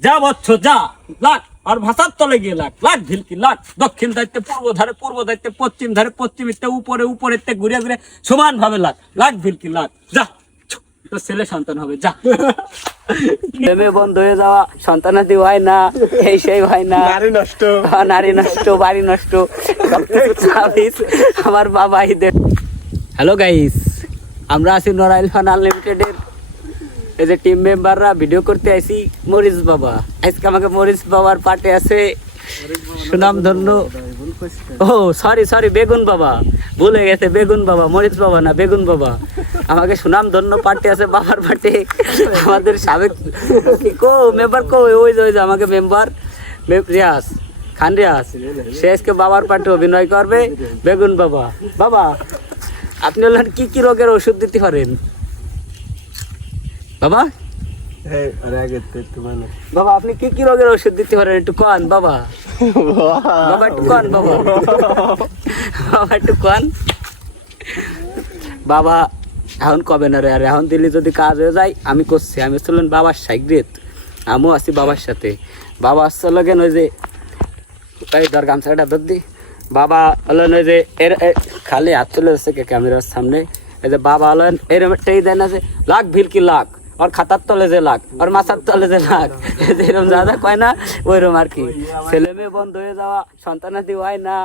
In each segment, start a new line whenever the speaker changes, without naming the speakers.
যা বচ্ছ যা। লাগ আর ভাষার তলে গিয়ে লাখ লাখ ঢিলকি লাগ দক্ষিণ দায়িত্বে পূর্ব ধারে পূর্ব দায়িত্বে পশ্চিম ধারে পশ্চিম ইত্যে উপরে উপরে ইত্যে ঘুরে ঘুরে সমান ভাবে লাগ লাগ ঢিলকি লাগ যা। তো ছেলে সন্তান হবে যা।
প্রেমে বন্ধ হয়ে যাওয়া সন্তানাদি হয় না এই সেই হয় না।
নারী নষ্ট।
নারী নষ্ট বাড়ি নষ্ট। আমার বাবা ঈদের হ্যালো গাইস আমরা আছি নরাইল ফান আনলিমিটেডের এই যে টিম মেম্বাররা ভিডিও করতে আইছি মরিস বাবা। আজকে আমাকে মরিস বাবার পার্টে আছে। সুনাম ধন্য ও সরি সরি বেগুন বাবা। ভুলে গেছে, বেগুন বাবা, মরিচ বাবা না, বেগুন বাবা। আমাকে সুনাম ধন্য পার্টি আছে, বাবার পার্টি। আমাদের সাবেক কি মেম্বার কো? ওই যে, ওই আমাকে মেম্বার রিয়াস খান রিয়াস সে আজকে বাবার পার্টি অভিনয় করবে, বেগুন বাবা। বাবা, আপনি হলেন কি কি রোগের ওষুধ দিতে পারেন? বাবা?
মানে
বাবা আপনি কি কি রোগের ওষুধ দিতে পারেন? একটু কন বাবা। বাবা একটু কন বাবা। বাবা একটু কন। বাবা এখন কবে না রে? আর এখন দিল্লি যদি কাজ হয়ে যায় আমি করছি। আমি ছিলেন বাবার সাইগ্রেত আমিও আছি বাবার সাথে। বাবা আসছে লগেন ওই যে তাই ধর গামছাটা ধর দি। বাবা হলেন ওই যে এর খালি হাত চলে যাচ্ছে কে ক্যামেরার সামনে। এই যে বাবা হলেন এরম একটাই দেন আছে লাখ ভিলকি লাখ? আর খাতার তলে যে লাখ আর মাথার তলে যে লাখ এরকম যা যা কয় না ওইরকম আর কি। ছেলে মেয়ে বন্ধ হয়ে যাওয়া সন্তানাদি হয় না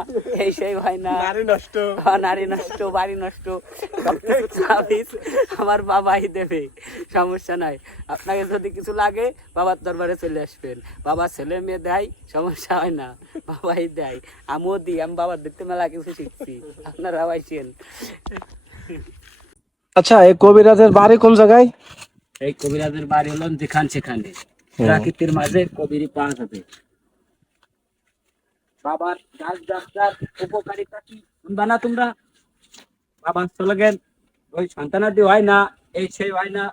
এই সেই হয় না।
নারী নষ্ট।
নারী নষ্ট বাড়ি নষ্ট। আমার বাবাই দেবে সমস্যা নাই। আপনাকে যদি কিছু লাগে বাবার দরবারে চলে আসবেন। বাবা ছেলে মেয়ে দেয় সমস্যা হয় না। বাবাই দেয়। আমিও দিই আমি বাবার দেখতে মেলা কিছু শিখছি। আপনারা আইসেন
আচ্ছা এই কবিরাজের বাড়ি কোন জায়গায়?
এই কবিরাজের বাড়ি হলো যেখান সেখানে। প্রাকৃতির মাঝে কবিরই পাওয়া যাবে বাবার গাছ গাছটার উপকারিতা কি? শুনবা না তোমরা? বাবার চলে গেল। ওই সন্তানাদি হয় না এই সেই হয় না।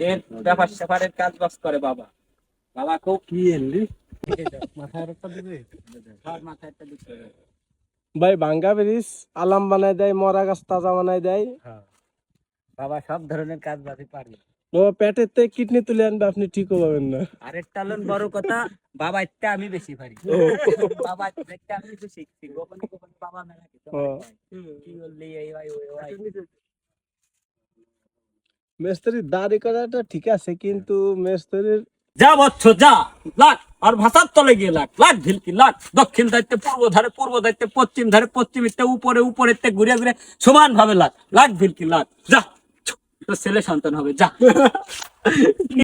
এর ব্যাপার স্যাপারের কাজ বাজ করে বাবা। বাবা খুব
কি এলি। ভাই ভাঙ্গা ব্রিজ আলাম বানাই দেয় মরা গাছ তাজা বানাই দেয়।
বাবা সব ধরনের কাজ বাজে পারে
ও পেটের থেকে কিডনি তুলে আনবে আপনি ঠিকও পাবেন না।
আরেকটা বড় কথা বাবা আমি বেশি পারি। বাবা আমি বেশি শিখছি গোপনে গোপনে বাবা মেলা কি বললি এই ভাই ওই ভাই।
মেস্তরির দাড়ি করাটা ঠিক আছে কিন্তু মেস্তরির
যা বচ্ছ যা। লাগ আর ভাষার তলে গিয়ে লাগ লাগ ঢিলকি লাগ দক্ষিণ দায়িত্বে পূর্ব ধারে পূর্ব দায়িত্বে পশ্চিম ধারে পশ্চিম উপরে উপরে ঘুরে ঘুরে সমান ভাবে লাগ লাগ ঢিলকি লাগ যা। তো ছেলে সন্তান হবে যা।